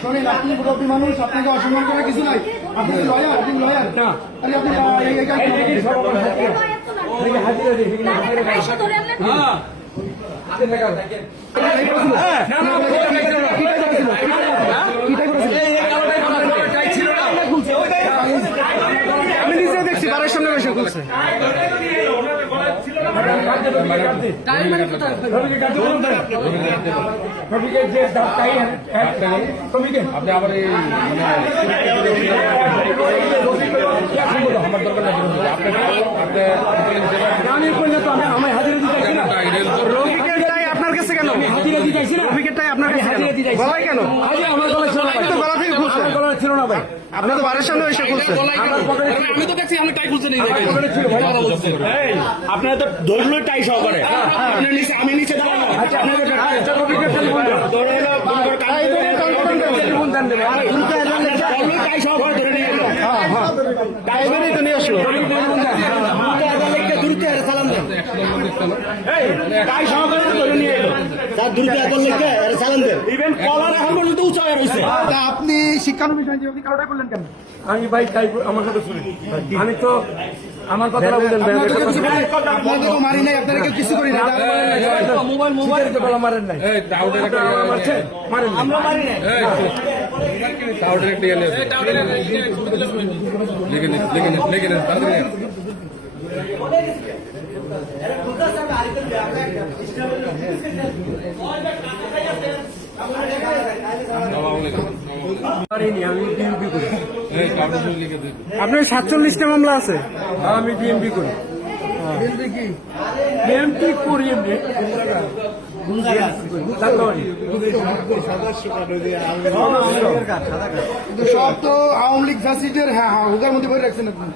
শোনেন আপনি মানুষ আপনাকে অসম্মান করার কিছু নাই আপনি লয়ার আপনি লয়ার না তাহলে আপনি। হ্যাঁ আমি নিজে দেখছি বাড়ির সামনে বসে খুলছে আপনি আবার মানে আমার দরকার নাই আপনি আপনি আমি হাজিরা দিতে চাইছি না। আপনার কাছে কেন? হাজিরা দিতে চাইছি না। আপনার কাছে হাজিরা দিতে চাইছি। কেন? আমার গলায় ছিল না ভাই। আপনার তো বাড়ির সামনে এসে। আমি তো দেখছি আমি টাই খুলছে নেই পকেটে ছিল ভাই। আমার বলছে আপনার তো ধরলো টাই সহকারে। নিচে আমি নিচে দাঁড়ানো আচ্ছা টাই সহকারে ধরে নিয়ে গেল হ্যাঁ হ্যাঁ। তো নিয়ে আসলো। আপনি শিক্ষানবিশ আপনি কারোটাই করলেন কেন? আমি ভাই তাই আমার কথা শুনি আমি তো আমার কথাটা বললেন আপনাকে মারি নাই আপনারা কিছু করি না মোবাইল মোবাইল তো মারেন নাই। এই টাউডের একটা মারেন আমরা মারি নাই। আপনার সাতচল্লিশটা মামলা আছে? আমি বিএমপি করি। ডিএমপি করি এমনি সব তো আওয়ামী লীগ ফ্যাসিলিটির হ্যাঁ হ্যাঁ হুকার মধ্যে ভরে রাখছেন আপনি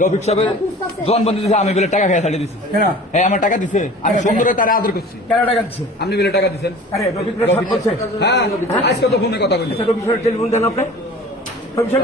রফিক দিছে আমি বলে টাকা খেয়ে ছাড়িয়ে দিছি। হ্যাঁ হ্যাঁ আমার টাকা দিছে। আমি সুন্দর তারা আদর করছি। কেন টাকা দিচ্ছে আপনি বলে টাকা দিছেন। আরে রফিক রাজ বলছে হ্যাঁ আজকে তো ফোনে কথা বলি রফিক টেলিফোন দেন আপনি। রফিক